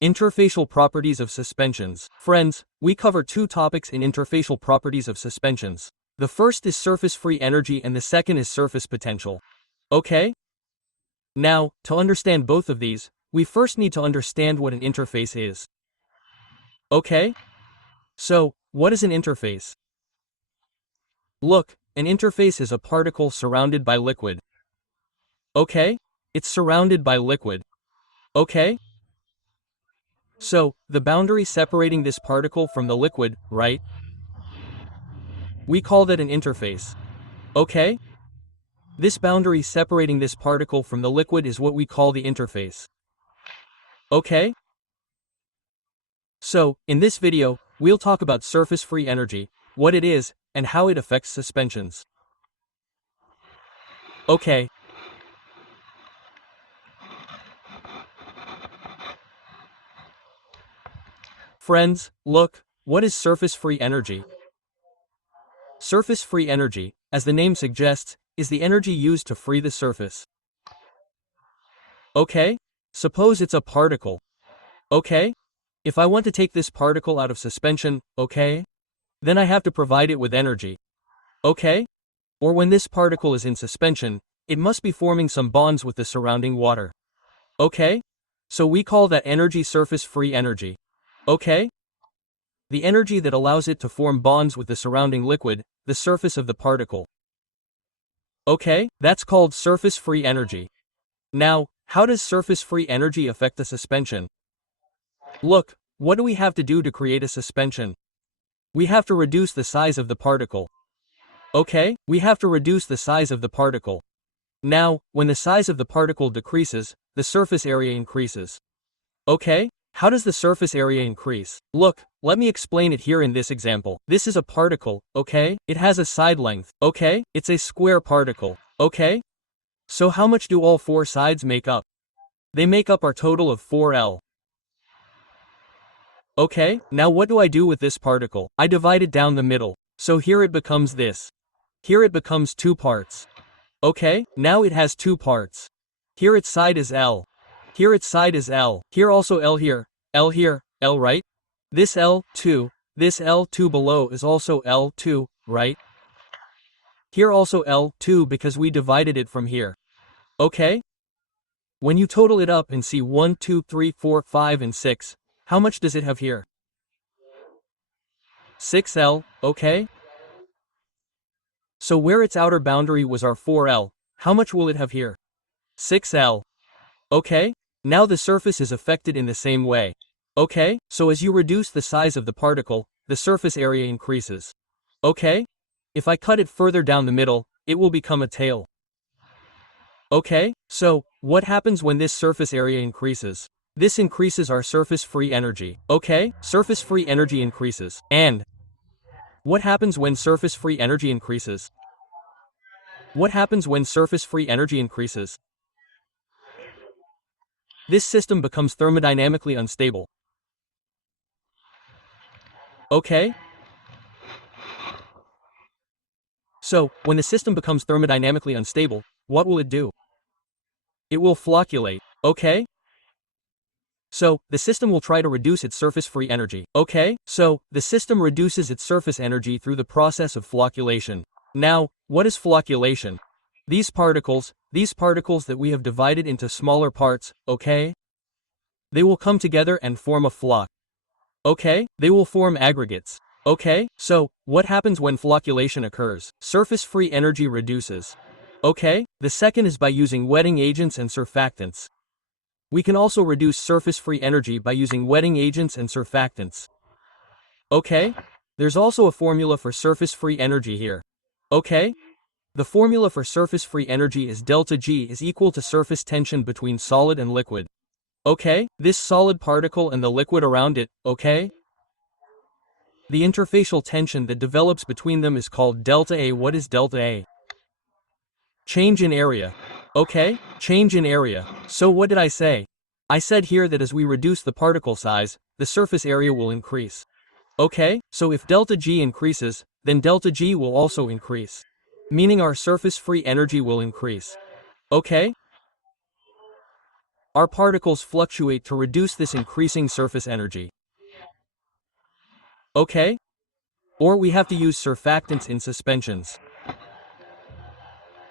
Interfacial properties of suspensions. Friends, we cover two topics in interfacial properties of suspensions. The first is surface free energy and the second is surface potential. Okay? Now, to understand both of these, we first need to understand what an interface is. Okay? So, what is an interface? Look, an interface is a particle surrounded by liquid. Okay? It's surrounded by liquid. Okay? So, the boundary separating this particle from the liquid, right? We call that an interface. Okay? This boundary separating this particle from the liquid is what we call the interface. Okay? So, in this video, we'll talk about surface free energy, what it is, and how it affects suspensions. Okay. Friends, look, what is surface free energy? Surface free energy, as the name suggests, is the energy used to free the surface. Okay? Suppose it's a particle. Okay? If I want to take this particle out of suspension, okay? Then I have to provide it with energy. Okay? Or when this particle is in suspension, it must be forming some bonds with the surrounding water. Okay? So we call that energy surface free energy. Okay? The energy that allows it to form bonds with the surrounding liquid, the surface of the particle. Okay, that's called surface free energy. Now, how does surface free energy affect the suspension? Look, what do we have to do to create a suspension? We have to reduce the size of the particle. Okay, we have to reduce the size of the particle. Now, when the size of the particle decreases, the surface area increases. Okay? How does the surface area increase? Look, let me explain it here in this example. This is a particle, okay? It has a side length, okay? It's a square particle, okay? So how much do all four sides make up? They make up our total of 4L. Okay, now what do I do with this particle? I divide it down the middle. So here it becomes this. Here it becomes two parts. Okay, now it has two parts. Here its side is L. Here its side is L. Here also L here, L right? This L2, this L2 below is also L2, right? Here also L2 because we divided it from here. Okay? When you total it up and see 1, 2, 3, 4, 5 and 6, how much does it have here? 6L, okay? So where its outer boundary was our 4L, how much will it have here? 6L. Okay? Now the surface is affected in the same way. Okay, so as you reduce the size of the particle, the surface area increases. Okay? If I cut it further down the middle, it will become a tail. Okay, so, what happens when this surface area increases? This increases our surface free energy. Okay, surface free energy increases. And what happens when surface free energy increases? What happens when surface free energy increases? This system becomes thermodynamically unstable. Okay? So, when the system becomes thermodynamically unstable, what will it do? It will flocculate. Okay? So, the system will try to reduce its surface free energy. Okay? So, the system reduces its surface energy through the process of flocculation. Now, what is flocculation? These particles that we have divided into smaller parts, okay? They will come together and form a flock. Okay? They will form aggregates. Okay? So, what happens when flocculation occurs? Surface free energy reduces. Okay? The second is by using wetting agents and surfactants. We can also reduce surface free energy by using wetting agents and surfactants. Okay? There's also a formula for surface free energy here. Okay? The formula for surface free energy is delta G is equal to surface tension between solid and liquid. Okay? This solid particle and the liquid around it, okay? The interfacial tension that develops between them is called delta A. What is delta A? Change in area. Okay? Change in area. So what did I say? I said here that as we reduce the particle size, the surface area will increase. Okay? So if delta G increases, then delta G will also increase. Meaning our surface free energy will increase. Okay? Our particles fluctuate to reduce this increasing surface energy. Okay? Or we have to use surfactants in suspensions.